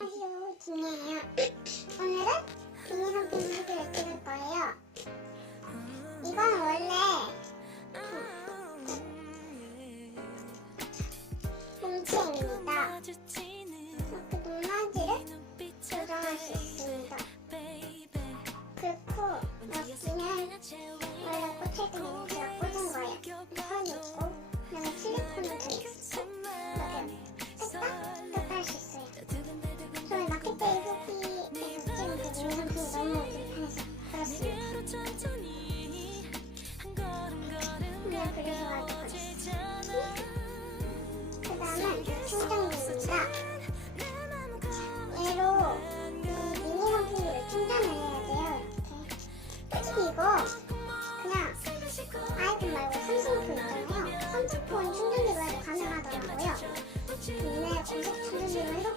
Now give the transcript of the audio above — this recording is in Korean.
안녕하세요, 김예예요. 오늘은 비닐홈핑 리뷰를 찍을 거예요. 이건 원래 뭉치입니다. 이렇게 높낮이를 조정할 수 있습니다. 그리고 여기는 원래 꽂힐 때는 제가 꽂은 거예요. 선 있고 그다음에 실리콘도 들어있어요. 이렇게 딱 할 수 있어요. 저는 마켓베이 후기에서 찍은 그 비닐홈핑이 너무 불편해서 그렇습니다. 그냥 그래서 가져가겠습니다. 그 다음은 충전기입니다. 얘로 이 미니홈핑을 충전을 해야 돼요. 이렇게 솔직히 이거 그냥 아이폰 말고 삼성폰 있잖아요. 삼성폰 충전기로 해도 가능하더라고요. 근데 고속 충전기로 해도